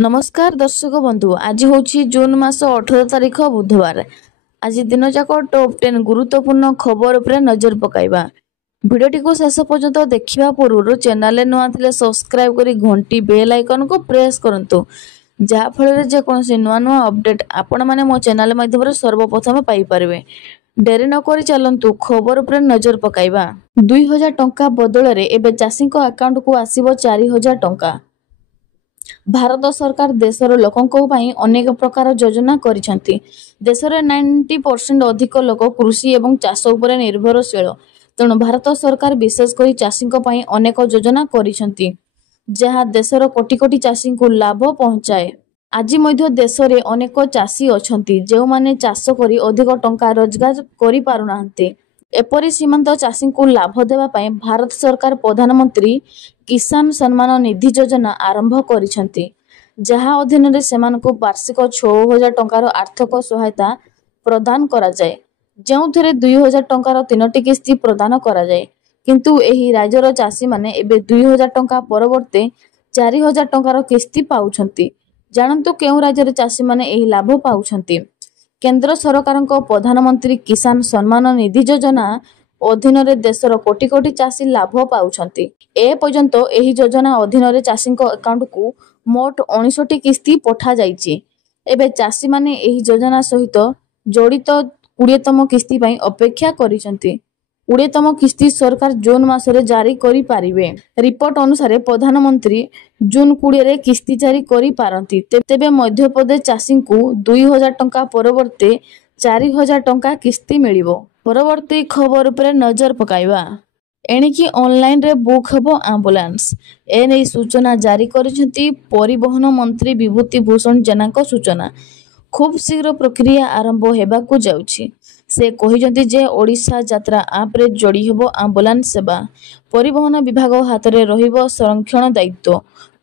नमस्कार दर्शक बंधु आज हूँ जून मास 18 तारिख बुधवार। आज दिन जाक टॉप 10 गुरुत्वपूर्ण खबर उपर नजर पकाइबा। भिडियोटी को शेष पर्यंत देखिबा पूर्व चैनल नुआ थिले सब्सक्राइब करी घंटी बेल आइकन को प्रेस करंतु जहा फल जे कोनसे नुआ नुआ अपडेट आपण माने मो चैनल माध्यम सर्वप्रथम पाई परिवे। डेरी न करी चलंतु खबर उपर नजर पकाइबा। 2000 टंका बदल रे एबे चाषी को अकाउंट को आसीबो 4000 टंका। भारत सरकार देशर लोकों पाई अनेक प्रकार योजना करिसेंती। देशर 90% अधिक लोक कृषि एवं चाष उपरे निर्भरशील। तेणु भारत सरकार विशेषकर चाषी पाई अनेक योजना करिसेंती जहाँ देशर कोटी कोटी चाषी को लाभ पहुंचाए। आज मध्य देश में अनेक चाषी अछंती जो माने चाष करी अधिक टंका रोजगार करि पारुनांती। एपरि सीमांत चाषी को लाभ देवा पाई भारत सरकार प्रधानमंत्री किसान सम्मान निधि योजना आरंभ करिसेंती जहाँ अधीन रे सेमानकु वार्षिक 6000 टंकार आर्थिक सहायता प्रदान करा जाय जेउथिरे 2000 टंकार 3टी किस्ती प्रदान करा जाय। किंतु एही राज्यर चाषी माने एबे 2000 टंका परवर्ते 4000 टंकार किस्ती पाउछंती। जानंतु केउ राज्यर चाषी माने एही लाभ पाउछंती। केंद्र सरकारक प्रधानमंत्री किसान सम्मान निधि योजना अधीन रे देशर कोटी कोटी चाषी लाभ पाउछंती। ए पर्यंत एही योजना अधीन रे चाषी अकाउंट को मोट 19टी किस्ती पठा जाइछि। एबे चाषी माने एही योजना सहित जड़ित 20तम किस्ती पई अपेक्षा करिसंती। 20तम किस्ती सरकार जून मासरे जारी करि पारिबे। रिपोर्ट अनुसार प्रधानमंत्री जून 20 रे किस्ती जारी करि पारंती। तेबे मध्य प्रदेश चाषी को 2000 टंका परवर्ते 4000 टंका किस्ती मिलिबो। परवर्ती खबर उपरे नजर पकाइबा। एणिकी ऑनलाइन रे बुक हेबो एम्बुलेंस ए नै सूचना जारी करिसेंती परिवहन मंत्री विभूति भूषण जेना सूचना। खूब शीघ्र प्रक्रिया आरंभ हेबाकू जाउछि। से कहिसेंती जे ओडिशा यात्रा ऐप रे जोड़ी हेबो एम्बुलेंस सेवा। परिवहन विभाग हाथ रे रहिबो संरक्षण दायित्व।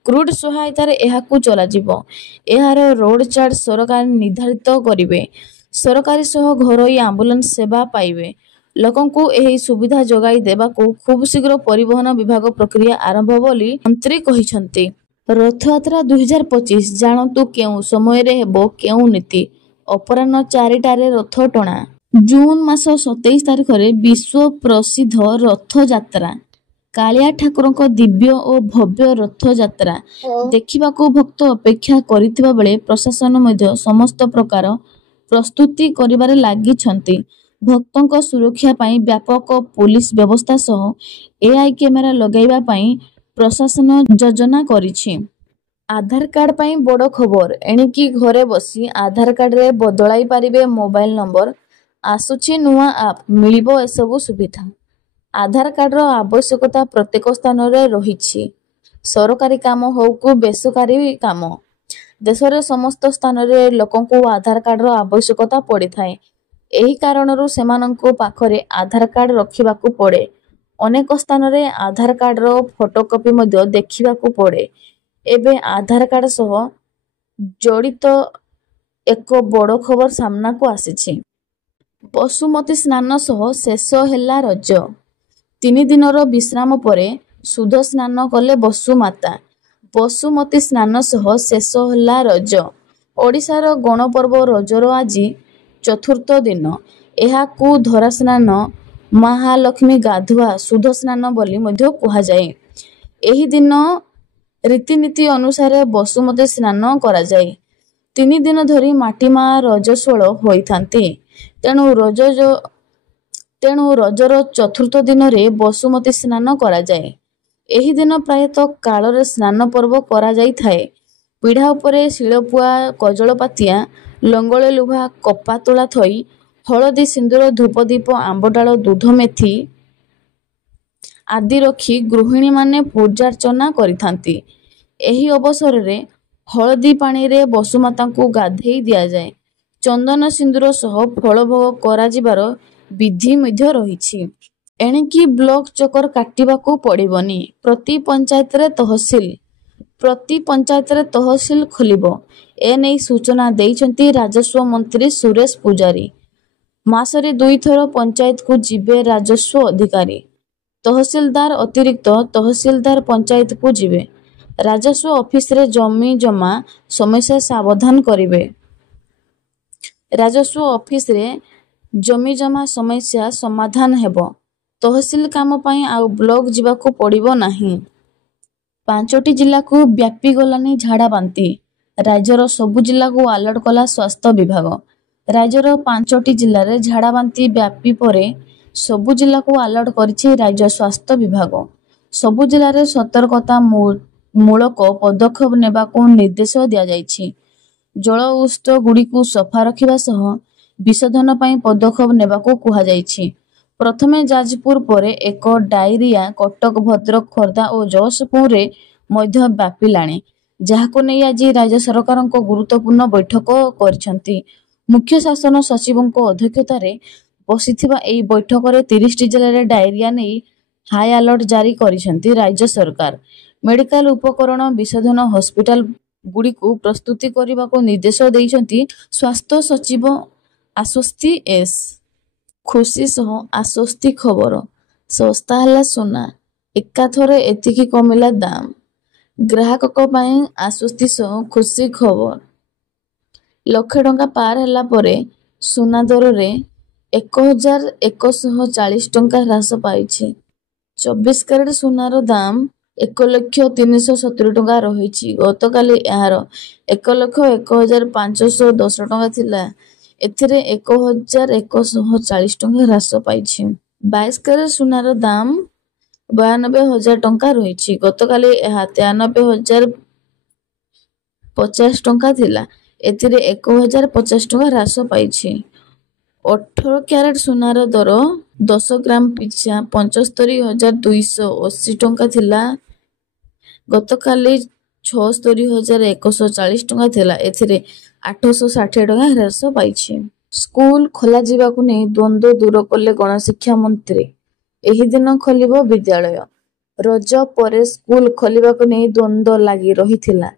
क्रूड सहायता रे एहाकू चला जिवो। एहार रोड चार्ज सरकार निर्धारित करिवे। सरकारी सह घरोई एम्बुलेंस सेवा पाइबे। लोकों को एही सुविधा जोगाई देबाकू खूब शीघ्र परिवहन विभाग प्रक्रिया आरंभ बोली मंत्री कहिसेंती। रथयात्रा 2025 जानतु केउ समय रे हेबो केउ नीति। अपराह्न 4टा रे रथ टणा। जून मास 27 तारिख रे विश्व प्रसिद्ध रथ यात्रा कालिया ठाकुरक दिव्य और भव्य रथ यात्रा देखिबाकू भक्त अपेक्षा करिथिबा बेले प्रशासन मध्य समस्त प्रकार प्रस्तुति करिबारे लागिछंती। भक्तों को सुरक्षा पाई व्यापक पुलिस व्यवस्था सह एआई कैमेरा लगाइबा पाई प्रशासन योजना करिछि। आधार कार्ड पाई बड़ खबर। एणिकी घरे बसी आधार कार्ड रे बदलाई पारिबे मोबाइल नंबर। आसुछि नुआ ऐप मिलिबो एसबु सुविधा। आधार कार्ड रो आवश्यकता प्रत्येक स्थान रे रहिछि। सरकारी काम हो को बेसरकारी काम देशर समस्त स्थान रे लोकों को आधार कार्ड रो आवश्यकता पड़ी थाए। एही कारणरू सेमानंको पाखरे आधार कार्ड रखिबाकू पड़े। अनेक स्थान रे आधार कार्ड रो फोटोकॉपी मध्ये देखिबाकू पड़े। एबे आधार कार्ड सह जड़ित एक बड़ खबर सामना को आसीछि। बसुमती स्नान सह शेष हेला रज। 3 दिनर विश्राम परे सुध स्नान कले बसुमाता। बसुमती स्नान सह शेष हेला रज। ओडिशार गणपर्व रजर आज चतुर्थ दिन। एहाकू धरा स्नान महालक्ष्मी गाधुआ सुध स्नान बोली मध्य कहा जाए। एही दिन रीतिनीति अनुसार बसुमती स्नान करा जाए। 3 दिन धरी माटी मा रजस्वल होइथांती। तेणु रजर चतुर्थ दिन रे बसुमती स्नान करा जाए। एही दिन प्रायतः काल स्नान पर्व करा जाई थाए। पीढ़ा उपरे शिलपुआ कजलपातिया लंगले लुभा कपा तोला थई हलदी सिंदूर धूपदीप आंबडाल दूध मेथी आदि रखी गृहिणी माने पूजार्चना करिथांती। एही अवसर रे हलदी पानी रे बसुमाता को गाधेई दिया जाए। चंदन सिंदूर सह फल भोग करा जिबार विधि मध्य रहिछि। एणिकी ब्लॉक चक्कर काटिबाकू पड़िबनी। प्रति पंचायत रे तहसील खोलिबो। ए नै सूचना देइछंती राजस्व मंत्री सुरेश पुजारी। मासरे 2 थर पंचायत को जिबे राजस्व अधिकारी। तहसीलदार अतिरिक्त तहसीलदार पंचायत को जिबे। ରାଜସ୍ୱ ଅଫିସରେ ଜମି ଜମା ସମସ୍ୟା ସାବଧାନ କରିବେ। ରାଜସ୍ୱ ଅଫିସରେ ଜମି ଜମା ସମସ୍ୟା ସମାଧାନ ହେବ। ତହସିଲ କାମ ପାଇଁ ଆଉ ବ୍ଲକ ଯିବାକୁ ପଡ଼ିବ ନାହିଁ। 5ଟି ଜିଲ୍ଲାକୁ ବ୍ୟାପିଗଲାନି ଝାଡ଼ା ବାନ୍ତି। ରାଜ୍ୟର ସବୁ ଜିଲ୍ଲାକୁ ଆଲର୍ଟ କଲା ସ୍ୱାସ୍ଥ୍ୟ ବିଭାଗ। ରାଜ୍ୟର 5ଟି ଜିଲ୍ଲାରେ ଝାଡ଼ା ବାନ୍ତି ବ୍ୟାପି ପରେ ସବୁ ଜିଲ୍ଲାକୁ ଆଲର୍ଟ କରିଛି ରାଜ୍ୟ ସ୍ୱାସ୍ଥ୍ୟ ବିଭାଗ। ସବୁ ଜିଲ୍ଲାରେ ସତର୍କତା ମୂଳକ ପଦକ୍ଷେପ ନେବାକୁ ନିର୍ଦ୍ଦେଶ ଦିଆଯାଇଛି। ଜଳ ଉତ୍ସ ଗୁଡ଼ିକୁ ସଫା ରଖିବା ସହ ବିଶୋଧନ ପାଇଁ ପଦକ୍ଷେପ ନେବାକୁ କୁହାଯାଇଛି। ପ୍ରଥମେ ଯାଜପୁର ପରେ ଏକ ଡାଇରିଆ କଟକ, ଭଦ୍ରକ, ଖୋର୍ଦ୍ଧା ଓ ଜଗତସିଂହପୁରରେ ମଧ୍ୟ ବ୍ୟାପିଲାଣି, ଯାହାକୁ ନେଇ ଆଜି ରାଜ୍ୟ ସରକାରଙ୍କ ଗୁରୁତ୍ୱପୂର୍ଣ୍ଣ ବୈଠକ କରିଛନ୍ତି। ମୁଖ୍ୟ ଶାସନ ସଚିବଙ୍କ ଅଧ୍ୟକ୍ଷତାରେ ବସିଥିବା ଏହି ବୈଠକରେ 30ଟି ଜିଲ୍ଲାରେ ଡାଇରିଆ ନେଇ ହାଇ ଆଲର୍ଟ ଜାରି କରିଛନ୍ତି ରାଜ୍ୟ ସରକାର। ମେଡିକାଲ ଉପକରଣ ବିଶୋଧନ ହସ୍ପିଟାଲ ଗୁଡ଼ିକୁ ପ୍ରସ୍ତୁତି କରିବାକୁ ନିର୍ଦ୍ଦେଶ ଦେଇଛନ୍ତି ସ୍ୱାସ୍ଥ୍ୟ ସଚିବ ଆଶ୍ୱସ୍ତି ଏସ୍। ଖୁସି ସହ ଆଶ୍ୱସ୍ତି ଖବର, ଶସ୍ତା ହେଲା ସୁନା, ଏକାଥରେ ଏତିକି କମିଲା ଦାମ। ଗ୍ରାହକଙ୍କ ପାଇଁ ଆଶ୍ୱସ୍ତି ସହ ଖୁସି ଖବର। ଲକ୍ଷେ ଟଙ୍କା ପାର ହେଲା ପରେ ସୁନା ଦରରେ 1,140 ଟଙ୍କା ହ୍ରାସ ପାଇଛି। 24 କ୍ୟାରେଟ ସୁନାର ଦାମ 1,03,70 ଟଙ୍କା ରହିଛି। ଗତକାଲି ଏହାର 1,01,510 ଟଙ୍କା ଥିଲା। ଏଥିରେ 1,140 ଟଙ୍କା ହ୍ରାସ ପାଇଛି। 22 କ୍ୟାରେଟ ସୁନାର ଦାମ 92,000 ଟଙ୍କା ରହିଛି। ଗତକାଲି ଏହା 93,050 ଟଙ୍କା ଥିଲା। ଏଥିରେ 1,050 ଟଙ୍କା ହ୍ରାସ ପାଇଛି। 18 କ୍ୟାରେଟ ସୁନାର ଦର 10 ଗ୍ରାମ ପିଛା 75,280 ଟଙ୍କା ଥିଲା। ଗତକାଲି 76,140 ଟଙ୍କା ଥିଲା। ଏଥିରେ 860 ଟଙ୍କା ହ୍ରାସ ପାଇଛି। ସ୍କୁଲ ଖୋଲାଯିବାକୁ ନେଇ ଦ୍ୱନ୍ଦ୍ୱ ଦୂର କଲେ ଗଣଶିକ୍ଷା ମନ୍ତ୍ରୀ। ଏହି ଦିନ ଖୋଲିବ ବିଦ୍ୟାଳୟ। ରଜ ପରେ ସ୍କୁଲ ଖୋଲିବାକୁ ନେଇ ଦ୍ୱନ୍ଦ୍ୱ ଲାଗି ରହିଥିଲା।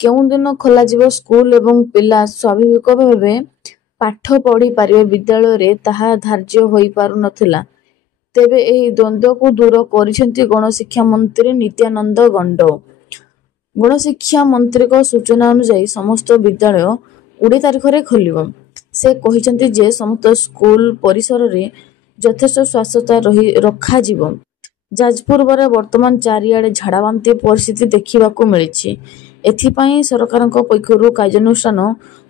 କେଉଁ ଦିନ ଖୋଲାଯିବ ସ୍କୁଲ ଏବଂ ପିଲା ସ୍ୱାଭାବିକ ଭାବେ ପାଠ ପଢ଼ି ପାରିବେ ବିଦ୍ୟାଳୟରେ ତାହା ଧାର୍ଯ୍ୟ ହୋଇପାରୁନଥିଲା। ତେବେ ଏହି ଦ୍ୱନ୍ଦ୍ୱକୁ ଦୂର କରିଛନ୍ତି ଗଣଶିକ୍ଷା ମନ୍ତ୍ରୀ ନିତ୍ୟାନନ୍ଦ ଗଣ୍ଡ। ଗଣଶିକ୍ଷା ମନ୍ତ୍ରୀଙ୍କ ସୂଚନା ଅନୁଯାୟୀ ସମସ୍ତ ବିଦ୍ୟାଳୟ 20 ତାରିଖରେ ଖୋଲିବ। ସେ କହିଛନ୍ତି ଯେ ସମସ୍ତ ସ୍କୁଲ ପରିସରରେ ଯଥେଷ୍ଟ ସ୍ୱଚ୍ଛତା ରଖାଯିବ। ଯାଜପୁର ପରେ ବର୍ତ୍ତମାନ ଚାରିଆଡ଼େ ଝାଡ଼ାବାନ୍ତି ପରିସ୍ଥିତି ଦେଖିବାକୁ ମିଳିଛି। ଏଥିପାଇଁ ସରକାରଙ୍କ ପକ୍ଷରୁ କାର୍ଯ୍ୟାନୁଷ୍ଠାନ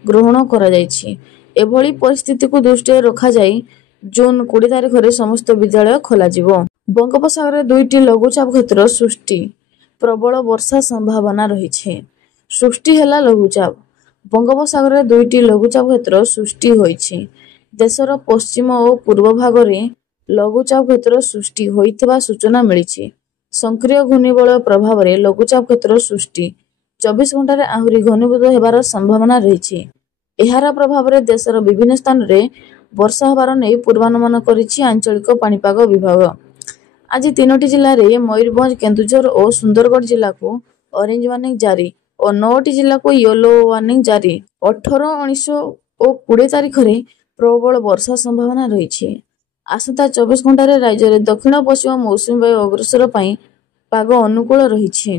ଗ୍ରହଣ କରାଯାଇଛି। ଏଭଳି ପରିସ୍ଥିତିକୁ ଦୃଷ୍ଟିରେ ରଖାଯାଇ ଜୁନ 20 ତାରିଖରେ ସମସ୍ତ ବିଦ୍ୟାଳୟ ଖୋଲାଯିବ। ବଙ୍ଗୋପସାଗରରେ 2ଟି ଲଘୁଚାପ କ୍ଷେତ୍ର ସୃଷ୍ଟି, ପ୍ରବଳ ବର୍ଷା ସମ୍ଭାବନା ରହିଛି। ସୃଷ୍ଟି ହେଲା ଲଘୁଚାପ। ବଙ୍ଗୋପସାଗରରେ 2ଟି ଲଘୁଚାପ କ୍ଷେତ୍ର ସୃଷ୍ଟି ହୋଇଛି। ଦେଶର ପଶ୍ଚିମ ଓ ପୂର୍ବ ଭାଗରେ ଲଘୁଚାପ କ୍ଷେତ୍ର ସୃଷ୍ଟି ହୋଇଥିବା ସୂଚନା ମିଳିଛି। ସକ୍ରିୟ ଘୂର୍ଣ୍ଣିବଳୟ ପ୍ରଭାବରେ ଲଘୁଚାପ କ୍ଷେତ୍ର ସୃଷ୍ଟି। 24 ଘଣ୍ଟାରେ ଆହୁରି ଘନୀଭୂତ ହେବାର ସମ୍ଭାବନା ରହିଛି। ଏହାର ପ୍ରଭାବରେ ଦେଶର ବିଭିନ୍ନ ସ୍ଥାନରେ ବର୍ଷା ହେବାର ନେଇ ପୂର୍ବାନୁମାନ କରିଛି ଆଞ୍ଚଳିକ ପାଣିପାଗ ବିଭାଗ। ଆଜି 3ଟି ଜିଲ୍ଲାରେ ମୟୂରଭଞ୍ଜ, କେନ୍ଦୁଝର ଓ ସୁନ୍ଦରଗଡ଼ ଜିଲ୍ଲାକୁ ଅରେଞ୍ଜ ୱାର୍ଣ୍ଣିଂ ଜାରି ଓ 9ଟି ଜିଲ୍ଲାକୁ ୟେଲୋ ୱାର୍ଣ୍ଣିଂ ଜାରି। 18, 19 ଓ 20 ତାରିଖରେ ପ୍ରବଳ ବର୍ଷା ସମ୍ଭାବନା ରହିଛି। ଆସନ୍ତା 24 ଘଣ୍ଟାରେ ରାଜ୍ୟରେ ଦକ୍ଷିଣ ପଶ୍ଚିମ ମୌସୁମୀ ବାୟୁ ଅଗ୍ରସର ପାଇଁ ପାଗ ଅନୁକୂଳ ରହିଛି।